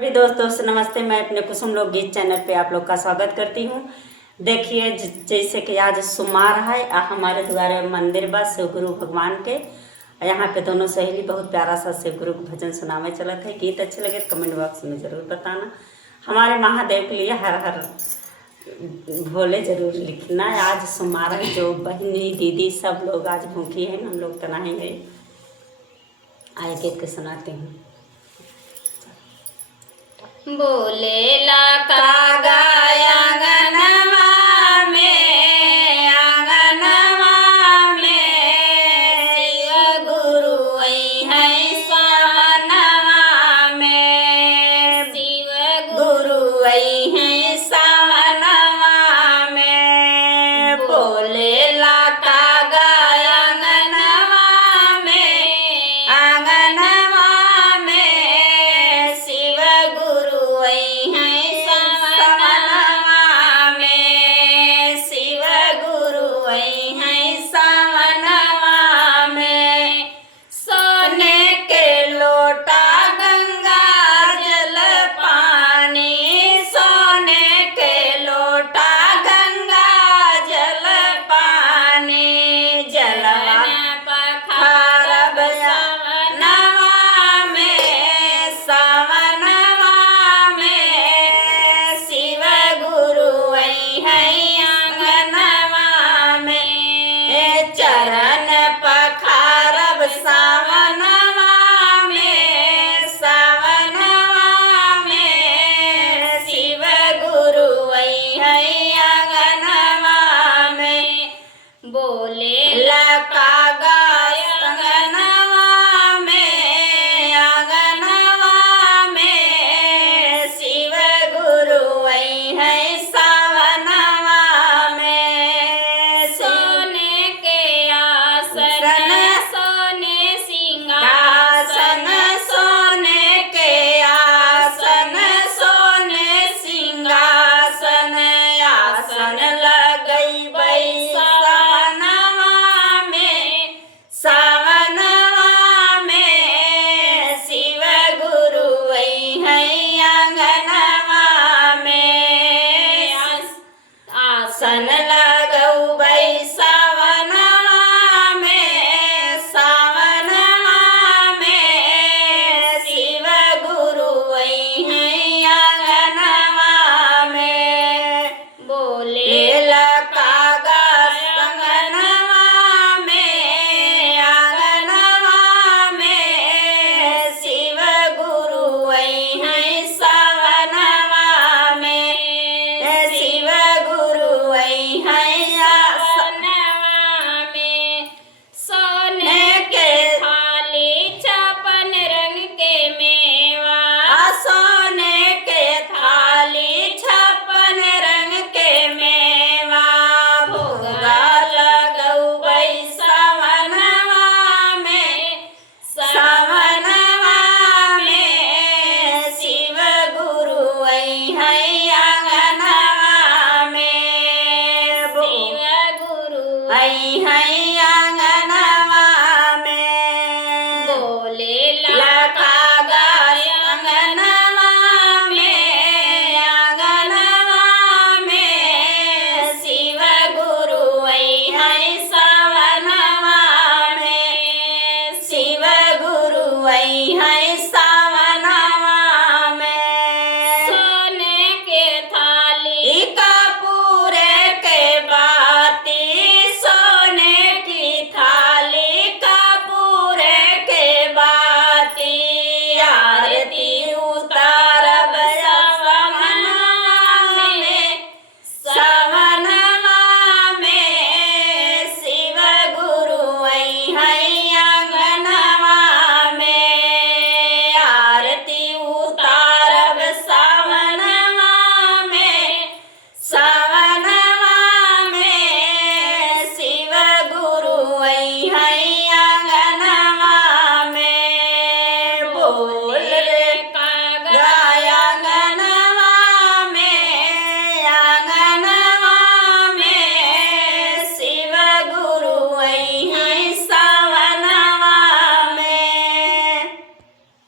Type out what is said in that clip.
सभी दोस्तों नमस्ते। मैं अपने कुसुम लोक गीत चैनल पे आप लोग का स्वागत करती हूँ। देखिए जैसे कि आज सोमवार है, हमारे द्वारे मंदिर बा शिव गुरु भगवान के। यहाँ पे दोनों सहेली बहुत प्यारा सा शिव गुरु भजन सुनावे चलत है। गीत अच्छे लगे तो कमेंट बॉक्स में ज़रूर बताना। हमारे महादेव के लिए हर हर भोले जरूर लिखना। आज सोमवार है, जो बहनी दीदी सब लोग आज भूखी है, हम लोग तो नहीं है। आए गीत के सुनाती हूँ। बोलेला का